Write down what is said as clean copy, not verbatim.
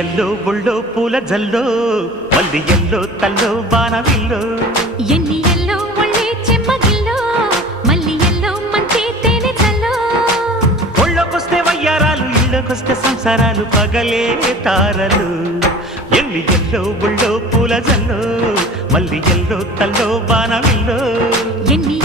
yellow ఒళ్ళో పూల జల్లో మల్లి yellow తల్లో బాణవిల్లో ఎన్ని ఎల్లో ఒళ్ళే చెమ్మగిల్లో మల్లి ఎల్లో మంచి తేనె చల్లో ఒళ్ళోకొస్తే వయ్యారాలు ఇళ్ళకొస్తే సంసారాలు పగలే తారలు ఎన్ని ఎల్లో ఒళ్ళో పూల జల్లో మల్లి ఎల్లో తల్లో బాణవిల్లో ఎన్ని